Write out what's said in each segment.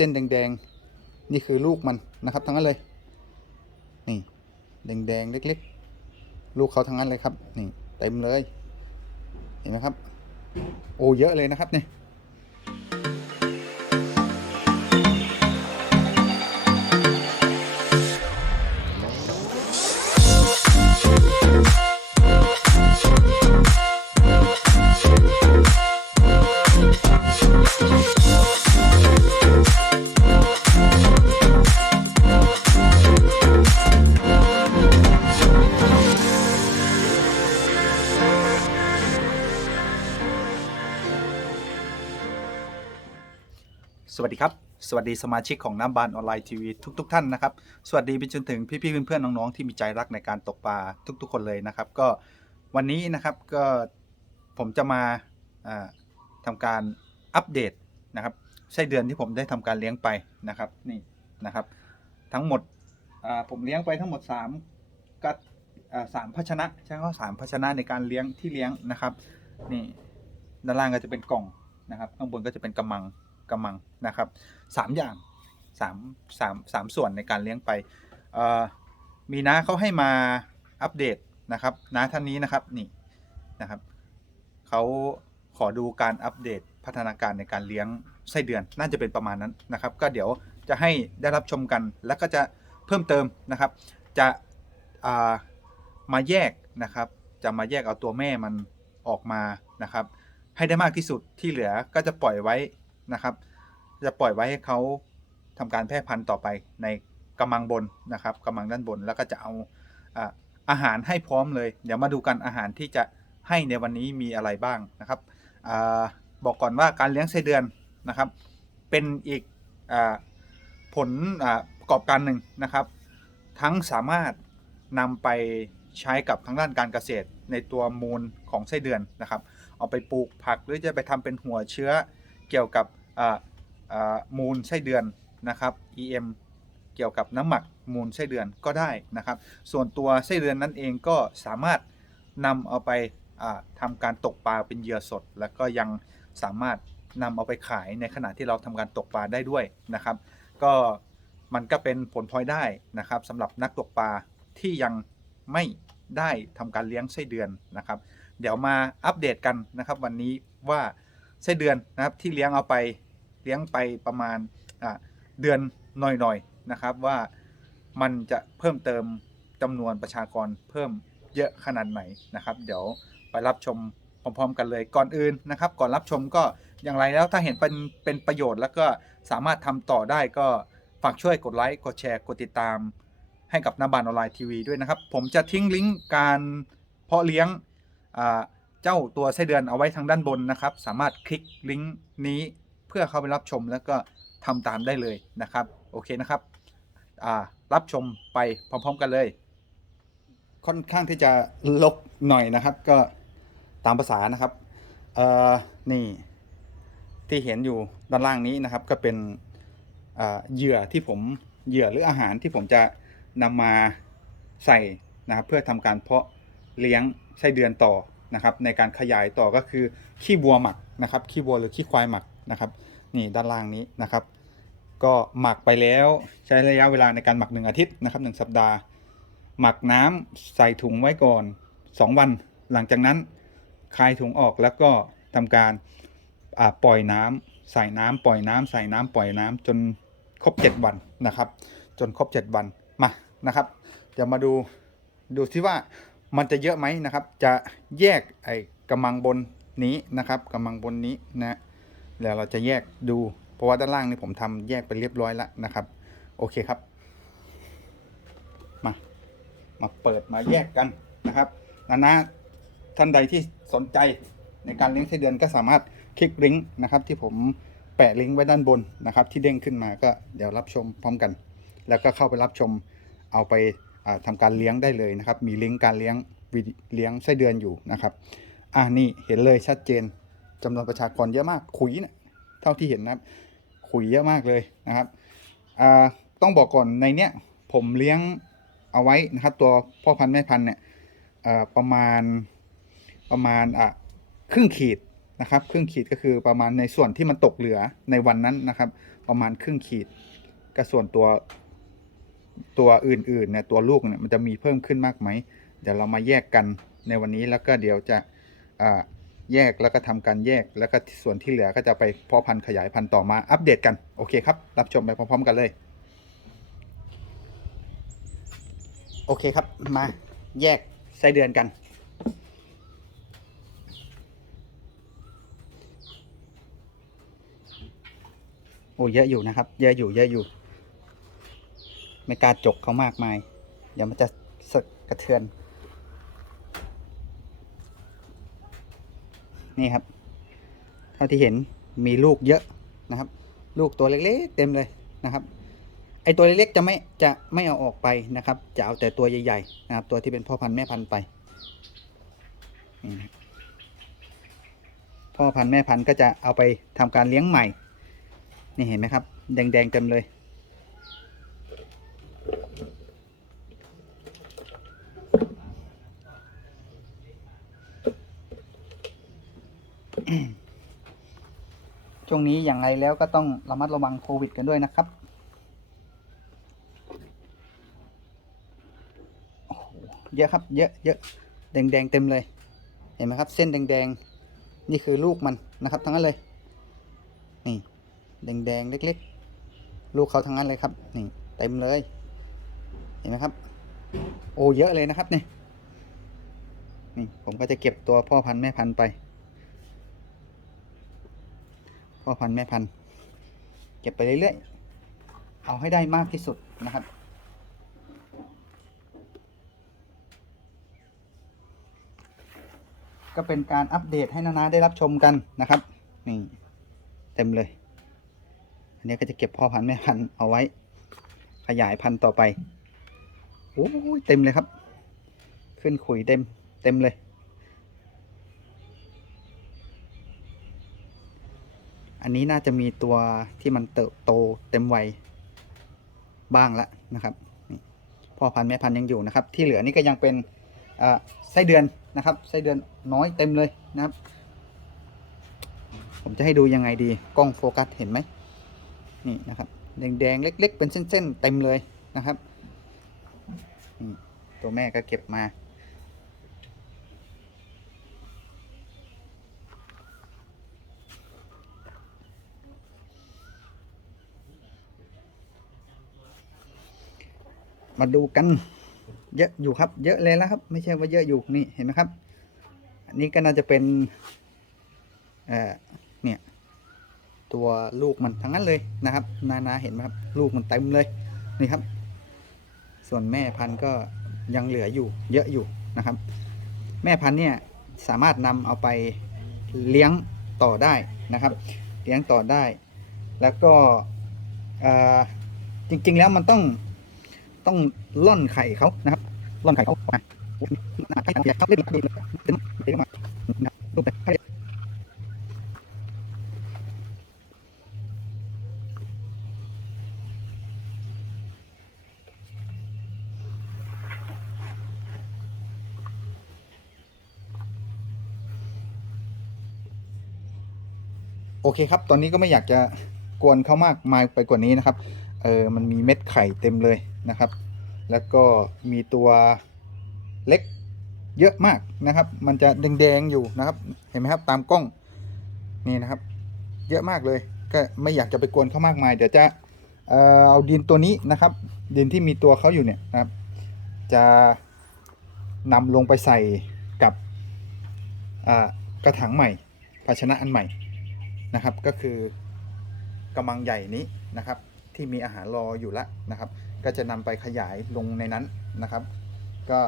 ส้นแดงๆ นี่คือลูกมันนะครับ ทั้งนั้นเลย นี่แดงๆ เล็กๆ ลูกเขาทั้งนั้นเลยครับ นี่เต็มเลย เห็นไหมครับ โอ้เยอะเลยนะครับเนี่ สวัสดีสมาชิกของน้ำบานออนไลน์ทีวีทุก ๆ ท่านนะครับ สวัสดีไปจนถึงพี่ๆเพื่อนๆน้องๆที่มีใจรักในการตกปลาทุก ๆ คนเลยนะครับ ก็วันนี้นะครับก็ผมจะมาทำาการอัปเดตนะครับไส้เดือนที่ผมได้ทำการเลี้ยงไปนะครับนี่นะครับ ทั้งหมดผมเลี้ยงไปทั้งหมด3ก็สามภาชนะใช่ไหมว่าสามภาชนะในการเลี้ยงที่เลี้ยงนะครับนี่ด้านล่างก็จะเป็นกล่องนะครับ ข้างบนก็จะเป็นกำมัง กำมังนะครับสามอย่างสามสามสามส่วนในการเลี้ยงไปมีน้าเขาให้มาอัปเดตนะครับน้าท่านนี้นะครับนี่นะครับเขาขอดูการอัปเดตพัฒนาการในการเลี้ยงไส้เดือนน่าจะเป็นประมาณนั้นนะครับ ก็เดี๋ยวจะให้ได้รับชมกัน แล้วก็จะเพิ่มเติมนะครับ จะามาแยกนะครับ จะมาแยกเอาตัวแม่มันออกมานะครับ ให้ได้มากที่สุดที่เหลือก็จะปล่อยไว้ นะครับ จะปล่อยไว้ให้เขาทำการแพร่พันธุ์ต่อไปในกำมังบนนะครับกำมังด้านบนแล้วก็จะเอาอาหารให้พร้อมเลย เดี๋ยวมาดูกันอาหารที่จะให้ในวันนี้มีอะไรบ้างนะครับอบอกก่อนว่าการเลี้ยงไส้เดือนนะครับ เป็นอีกอผลประกอบการหนึ่งนะครับ ทั้งสามารถนำไปใช้กับทางด้านการเกษตรในตัวมูลของไส้เดือนนะครับ เอาไปปลูกผักหรือจะไปทำเป็นหัวเชื้อเกี่ยวกับ มูลไส้เดือนนะครับ EM เกี่ยวกับน้ำหมักมูลไส้เดือนก็ได้นะครับ ส่วนตัวไส้เดือนนั้นเองก็สามารถนำเอาไปทำการตกปลาเป็นเหยื่อสด แล้วก็ยังสามารถนำเอาไปขายในขณะที่เราทำการตกปลาได้ด้วยนะครับ ก็มันก็เป็นผลพลอยได้นะครับสำหรับนักตกปลาที่ยังไม่ได้ทำการเลี้ยงไส้เดือนนะครับ เดี๋ยวมาอัปเดตกันนะครับ วันนี้ว่า ไส้เดือนนะครับที่เลี้ยงเอาไปเลี้ยงไปประมาณเดือนหน่อยๆนะครับว่ามันจะเพิ่มเติมจำนวนประชากรเพิ่มเยอะขนาดไหนนะครับ เดี๋ยวไปรับชมพร้อมๆกันเลยก่อนอื่นนะครับ ก่อนรับชมก็อย่างไรแล้วถ้าเห็นเป็นเป็นประโยชน์แล้วก็สามารถทำต่อได้ก็ฝากช่วยกดไลค์กดแชร์กดติดตาม ให้กับนาบานออนไลน์ทีวีด้วยนะครับ ผมจะทิ้งลิงก์การเพาะเลี้ยงอ่า เจ้าตัวไส้เดือนเอาไว้ทางด้านบนนะครับ สามารถคลิกลิงก์นี้เพื่อเข้าไปรับชมแล้วก็ทำตามได้เลยนะครับ โอเคนะครับรับชมไปพร้อม ๆ กันเลย ค่อนข้างที่จะลกหน่อยนะครับ ก็ตามภาษานะครับเอ่อนี่ที่เห็นอยู่ด้านล่างนี้นะครับ ก็เป็นเหยื่อที่ผมเหยื่อหรืออาหารที่ผมจะนำมาใส่นะครับ เพื่อทำการเพาะเลี้ยงไส้เดือนต่อ นะครับในการขยายต่อก็คือขี้วัวหมักนะครับขี้วัวหรือขี้ควายหมักนะครับนี่ด้านล่างนี้นะครับ ก็หมักไปแล้วใช้ระยะเวลาในการหมักหนึ่งอาทิตย์นะครับหนึ่งสัปดาห์ หมักน้ำใส่ถุงไว้ก่อน 2 วัน หลังจากนั้นคลายถุงออกแล้วก็ทำการปล่อยน้ำใส่น้ำปล่อยน้ำใส่น้ำปล่อยน้ำจนครบ 7 วันนะครับ จนครบ 7 วันมานะครับ เดี๋ยวมาดูดูที่ว่า มันจะเยอะไหมนะครับ จะแยกไอ้กำมังบนนี้นะครับกำมังบนนี้นะแล้วเราจะแยกดู เพราะว่าด้านล่างนี่ผมทำแยกไปเรียบร้อยแล้วนะครับ โอเคครับ มา มาเปิดมาแยกกันนะครับนานาท่านใดที่สนใจในการเลี้ยงไส้เดือนก็สามารถคลิกลิงก์นะครับ ที่ผมแปะลิงก์ไว้ด้านบนนะครับ ที่เด้งขึ้นมาก็เดี๋ยวรับชมพร้อมกัน แล้วก็เข้าไปรับชมเอาไป อ่าทำการเลี้ยงได้เลยนะครับ มีลิงก์การเลี้ยงเลี้ยงไส้เดือนอยู่นะครับอ่านี่เห็นเลยชัดเจนจำนวนประชากรเยอะมากขุยนะเท่าที่เห็นนะครับขุยเยอะมากเลยนะครับอ่าต้องบอกก่อนในเนี้ยผมเลี้ยงเอาไว้นะครับ ตัวพ่อพันธุ์แม่พันธุ์เนี่ยประมาณประมาณอะครึ่งขีดนะครับครึ่งขีดก็คือประมาณในส่วนที่มันตกเหลือในวันนั้นนะครับ ประมาณครึ่งขีดก็ส่วนตัว ตัวอื่นๆเนี่ยตัวลูกเนี่ยมันจะมีเพิ่มขึ้นมากไหม เดี๋ยวเรามาแยกกันในวันนี้แล้วก็เดี๋ยวจะแยกแล้วก็ทำการแยกแล้วก็ส่วนที่เหลือก็จะไปเพาะพันธุ์ขยายพันธุ์ต่อมาอัปเดตกันโอเคครับ รับชมไปพร้อมๆกันเลย โอเคครับมาแยกไส้เดือนกัน โอ้เยอะอยู่นะครับ เยอะอยู่เยอะอยู่ ไม่กล้าจกเขามากมาย เดี๋ยวมันจะสะกระเทือน นี่ครับ เท่าที่เห็นมีลูกเยอะนะครับ ลูกตัวเล็กๆ เต็มเลยนะครับ ไอตัวเล็กๆจะไม่จะไม่เอาออกไปนะครับ จะเอาแต่ตัวใหญ่ๆนะครับ ตัวที่เป็นพ่อพันธุ์แม่พันธุ์ไปนี่นะพ่อพันธุ์แม่พันธุ์ก็จะเอาไปทำการเลี้ยงใหม่ นี่เห็นไหมครับ แดงๆเต็มเลย ช่วงนี้อย่างไรแล้วก็ต้องระมัดระวังโควิดกันด้วยนะครับโอ้โหเยอะครับ เยอะเยอะแดงๆเต็มเลย เห็นไหมครับ เส้นแดงๆนี่คือลูกมันนะครับ ทั้งนั้นเลย นี่แดงๆเล็ก ๆ ลูกเขาทั้งนั้นเลยครับ นี่เต็มเลย เห็นไหมครับ โอ้เยอะเลยนะครับนี่นี่ผมก็จะเก็บตัวพ่อพันธุ์แม่พันธุ์ไป พ่อพันธุ์แม่พันธุ์เก็บไปเรื่อยๆ เอาให้ได้มากที่สุดนะครับ ก็เป็นการอัปเดตให้นานาได้รับชมกันนะครับนี่เต็มเลย อันนี้ก็จะเก็บพ่อพันธุ์แม่พันธุ์เอาไว้ ขยายพันธุ์ต่อไปโอ้ยเต็มเลยครับ ขึ้นขุยเต็มเต็มเลย นนี้น่าจะมีตัวที่มันเติบโตเต็มวัยบ้างแล้วนะครับพ่อพันธุ์แม่พันธุ์ยังอยู่นะครับ ที่เหลือนี่ก็ยังเป็นอ่าไส้เดือนนะครับไส้เดือนน้อยเต็มเลยนะครับ ผมจะให้ดูยังไงดีกล้องโฟกัสเห็นไหมนี่นะครับแดงๆเล็ก ๆ เป็นเส้นๆเต็มเลยนะครับตัวแม่ก็เก็บมา มาดูกัน เยอะอยู่ครับ เยอะเลยแล้วครับ ไม่ใช่ว่าเยอะอยู่นี่เห็นไหมครับ อันนี้ก็น่าจะเป็นเอ่อเนี่ย ตัวลูกมันทั้งนั้นเลยนะครับ นานาเห็นไหมครับ ลูกมันเต็มเลยนี่ครับ ส่วนแม่พันธุ์ก็ยังเหลืออยู่ เยอะอยู่นะครับ แม่พันธุ์เนี่ยสามารถนำเอาไปเลี้ยงต่อได้นะครับ เลี้ยงต่อได้ แล้วก็เอ่อจริงๆแล้วมันต้อง ต้องล่อนไข่เขานะครับล่อนไข่เขาออกมาหนาไข่ใหญ่เขาเล่นเลยเต็มเต็มมานะครับรูปแบบโอเคครับ ตอนนี้ก็ไม่อยากจะกวนเขามากมายไปกว่านี้นะครับ เออ มันมีเม็ดไข่เต็มเลย นะครับ แล้วก็มีตัวเล็กเยอะมากนะครับ มันจะแดงๆอยู่นะครับ เห็นไหมครับตามกล้องนี่นะครับ เยอะมากเลย ก็ไม่อยากจะไปกวนเขามากมาย เดี๋ยวจะเอาดินตัวนี้นะครับ ดินที่มีตัวเขาอยู่เนี่ยนะครับ จะนำลงไปใส่กับกระถางใหม่ ภาชนะอันใหม่นะครับ ก็คือกำมังใหญ่นี้นะครับ ที่มีอาหารรออยู่ล้วนะครับ ก็จะนำไปขยายลงในนั้นนะครับ ก็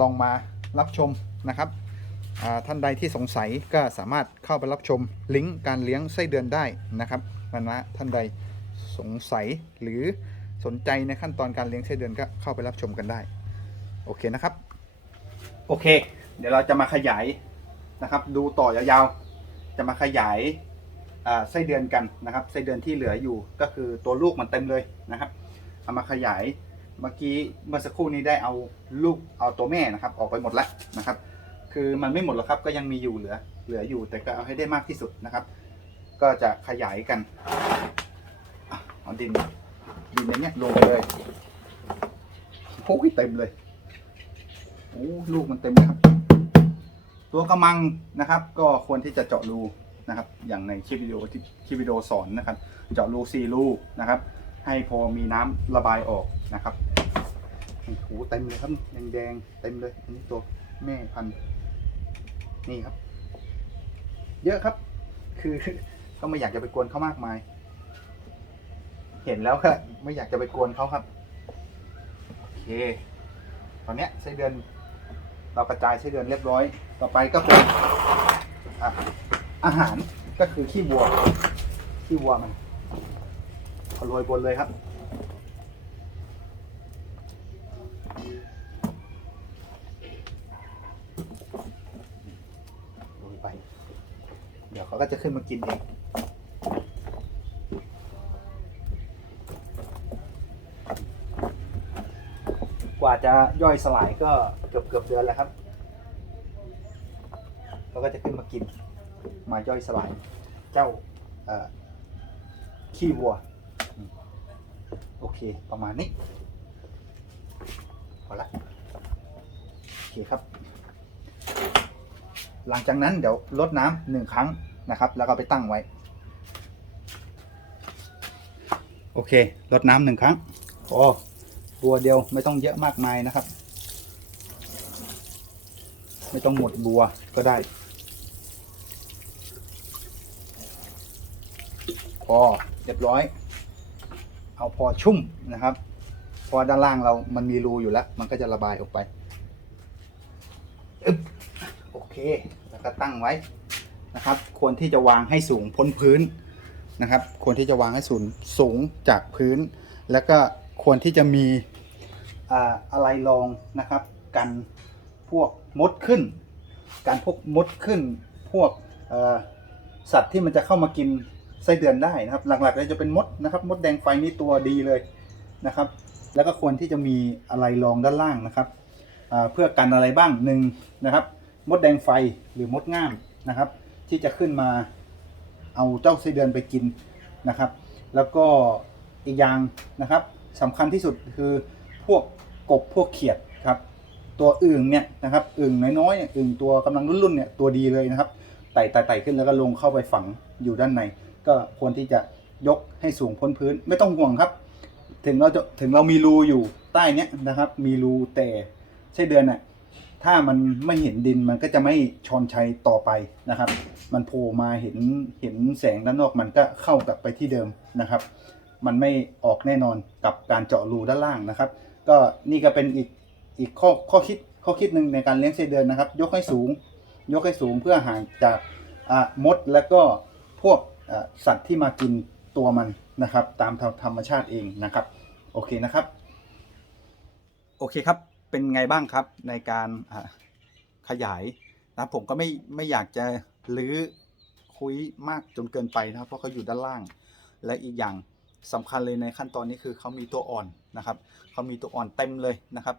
ลองมารับชมนะครับท่านใดที่สงสัยก็สามารถเข้าไปรับชมลิงก์การเลี้ยงไส้เดือนได้นะครับนะนะท่านใดสงสัยหรือสนใจในขั้นตอนการเลี้ยงไส้เดือนก็เข้าไปรับชมกันได้ โอเคนะครับ โอเค เดี๋ยวเราจะมาขยายนะครับ ดูต่อยาวๆ จะมาขยายไส้เดือนกันนะครับไส้เดือนที่เหลืออยู่ก็คือตัวลูกมันเต็มเลยนะครับ เอามาขยาย เมื่อกี้เมื่อสักครู่นี้ได้เอาลูกเอาตัวแม่นะครับ ออกไปหมดแล้วนะครับ คือมันไม่หมดหรอกครับก็ยังมีอยู่เหลือเหลืออยู่ แต่ก็เอาให้ได้มากที่สุดนะครับ ก็จะขยายกันเอาดินดินในเนี้ยลงไปเลยโอ้ยเต็มเลยโอ้ลูกมันเต็มเลยครับ ตัวกระมังนะครับ ก็ควรที่จะเจาะรูนะครับ อย่างในคลิปวิดีโอที่คลิปวิดีโอสอนนะครับ เจาะรูสี่รูนะครับ ให้พอมีน้ำระบายออกนะครับโอ้โหเต็มเลยครับแดงๆเต็มเลยอันนี้ตัวแม่พันธุ์นี่ครับ เยอะครับ คือก็ไม่อยากจะไปกวนเขามากมาย เห็นแล้วก็ไม่อยากจะไปกวนเขาครับโอเค ตอนนี้ไส้เดือน เรากระจายไส้เดือนเรียบร้อย ต่อไปก็เป็นออาหารก็คือขี้วัวขี้วัวมัน โรยบนเลยครับ โรยไป เดี๋ยวเขาก็จะขึ้นมากินเองกว่าจะย่อยสลายก็เกือบเกือบเดือนแล้วครับ เขาก็จะขึ้นมากิน มาย่อยสลาย เจ้าขี้วัว โอเค ประมาณนี้พอละโอเคครับ หลังจากนั้นเดี๋ยวลดน้ำหนึ่งครั้งนะครับ แล้วก็ไปตั้งไว้ โอเคลดน้ำหนึ่งครั้งโอ้บัวเดียวไม่ต้องเยอะมากมายนะครับ ไม่ต้องหมดบัวก็ได้พอเรียบร้อย เอาพอชุ่มนะครับ พอด้านล่างเรามันมีรูอยู่แล้ว มันก็จะระบายออกไปอึบโอเค แล้วก็ตั้งไว้นะครับ ควรที่จะวางให้สูงพ้นพื้นนะครับ ควรที่จะวางให้สูงสูงจากพื้น แล้วก็ควรที่จะมีอ่าอะไรรองนะครับ กันพวกมดขึ้น การพวกมดขึ้น พวกสัตว์ที่มันจะเข้ามากิน ไส้เดือนได้นะครับ หลักๆเลยจะเป็นมดนะครับ มดแดงไฟนี่ตัวดีเลยนะครับ แล้วก็ควรที่จะมีอะไรรองด้านล่างนะครับเพื่อกันอะไรบ้างหนึ่งนะครับ มดแดงไฟหรือมดง่ามนะครับ ที่จะขึ้นมาเอาเจ้าไส้เดือนไปกินนะครับ แล้วก็อีกอย่างนะครับสำคัญที่สุดคือพวกกบพวกเขียดครับตัวอึ่งเนี่ยนะครับอึ่งน้อยๆเนี่ยอึ่งตัวกำลังรุ่นๆเนี่ยตัวดีเลยนะครับไต่ไต่ไต่ขึ้นแล้วก็ลงเข้าไปฝังอยู่ด้านใน ก็ควรที่จะยกให้สูงพ้นพื้น ไม่ต้องห่วงครับ ถึงเราจะถึงเรามีรูอยู่ใต้เนี้ยนะครับ มีรูแต่ไส้เดือนน่ะถ้ามันไม่เห็นดินมันก็จะไม่ชอนชัยต่อไปนะครับ มันโผล่มาเห็นเห็นแสงด้านนอกมันก็เข้ากลับไปที่เดิมนะครับ มันไม่ออกแน่นอนกับการเจาะรูด้านล่างนะครับ ก็นี่ก็เป็นอีกอีกข้อข้อคิดข้อคิดหนึ่งในการเลี้ยงไส้เดือนนะครับ ยกให้สูง ยกให้สูงเพื่อห่างจากอ่ามดและก็พวก สัตว์ที่มากินตัวมันนะครับ ตามธรรมชาติเองนะครับ โอเคนะครับ โอเคครับ เป็นไงบ้างครับในการขยายนะผมก็ไม่ไม่อยากจะลื้อคุยมากจนเกินไปนะครับ เพราะเขาอยู่ด้านล่าง และอีกอย่างสำคัญเลยในขั้นตอนนี้คือเขามีตัวอ่อนนะครับเขามีตัวอ่อนเต็มเลยนะครับ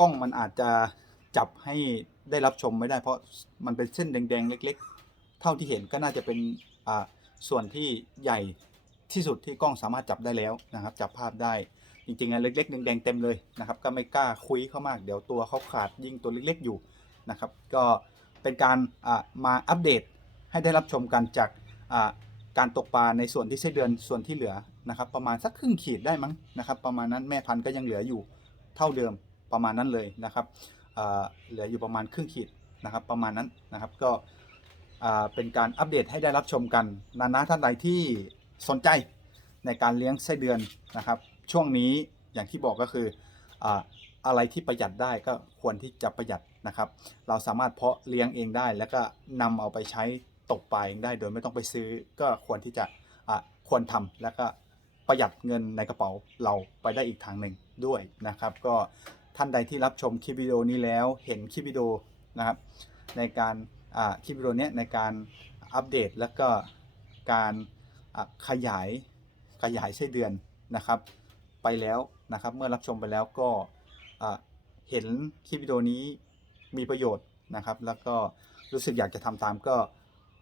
กล้องมันอาจจะจับให้ได้รับชมไม่ได้ เพราะมันเป็นเส้นแดงๆ เล็ก ๆ เท่าที่เห็นก็น่าจะเป็นอ่า ส่วนที่ใหญ่ที่สุดที่กล้องสามารถจับได้แล้วนะครับ จับภาพได้จริงๆอันเล็กๆแดงๆเต็มเลยนะครับ ก็ไม่กล้าคุยเข้ามาก เดี๋ยวตัวเขาขาดยิ่งตัวเล็กๆอยู่นะครับ ก็เป็นการมาอัปเดตให้ได้รับชมกันจากการตกปลาในส่วนที่ไส้เดือนส่วนที่เหลือนะครับ ประมาณสักครึ่งขีดได้มั้งนะครับ ประมาณนั้นแม่พันธุ์ก็ยังเหลืออยู่เท่าเดิมประมาณนั้นเลยนะครับเหลืออยู่ประมาณครึ่งขีดนะครับ ประมาณนั้นนะครับ ก็ เป็นการอัปเดตให้ได้รับชมกันนานาท่านใดที่สนใจในการเลี้ยงไส้เดือนนะครับ ช่วงนี้อย่างที่บอกก็คืออะไรที่ประหยัดได้ก็ควรที่จะประหยัดนะครับ เราสามารถเพาะเลี้ยงเองได้ แล้วก็นำเอาไปใช้ตกปลาเองได้ โดยไม่ต้องไปซื้อก็ควรที่จะะควรทำแล้วก็ประหยัดเงินในกระเป๋าเราไปได้อีกทางหนึ่งด้วยนะครับ ก็ท่านใดที่รับชมคลิปวิดีโอนี้แล้วเห็นคลิปวิดีโอนะครับในการ คลิปวิดีโอเนี้ยในการอัปเดตแล้วก็การขยายขยายไส้เดือนนะครับ ไปแล้วนะครับเมื่อรับชมไปแล้วก็เห็นคลิปวิดีโอนี้มีประโยชน์นะครับ แล้วก็รู้สึกอยากจะทำตามก็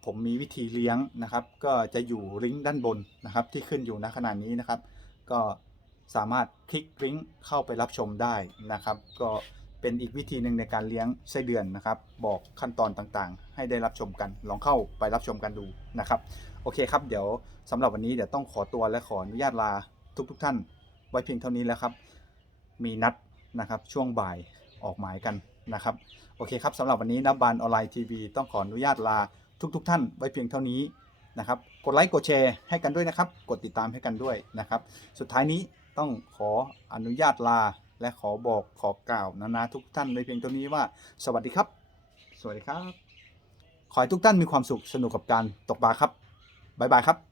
ผมมีวิธีเลี้ยงนะครับ ก็จะอยู่ลิงก์ด้านบนนะครับ ที่ขึ้นอยู่ณขณะนี้นะครับ ก็สามารถคลิกลิงก์เข้าไปรับชมได้นะครับ ก็ เป็นอีกวิธีหนึ่งในการเลี้ยงไส้เดือนนะครับ บอกขั้นตอนต่างๆ ให้ได้รับชมกัน ลองเข้าไปรับชมกันดูนะครับ โอเคครับ เดี๋ยวสำหรับวันนี้เดี๋ยวต้องขอตัวและขออนุญาตลาทุกๆทท่าน ไว้เพียงเท่านี้แล้วครับ มีนัดนะครับช่วงบ่ายออกหมายกันนะครับ โอเคครับสำหรับวันนี้นับบานออนไลน์ทีวีต้องขออนุญาตลาทุกๆทท่าน ไว้เพียงเท่านี้นะครับ กดไลค์กดแชร์ให้กันด้วยนะครับ กดติดตามให้กันด้วยนะครับ สุดท้ายนี้ต้องขออนุญาตลา และขอบอกขอกล่าวนานาทุกท่านในเพียงเท่านี้ว่า สวัสดีครับ สวัสดีครับ ขอให้ทุกท่านมีความสุขสนุกกับการตกปลาครับบ๊ายบายครับ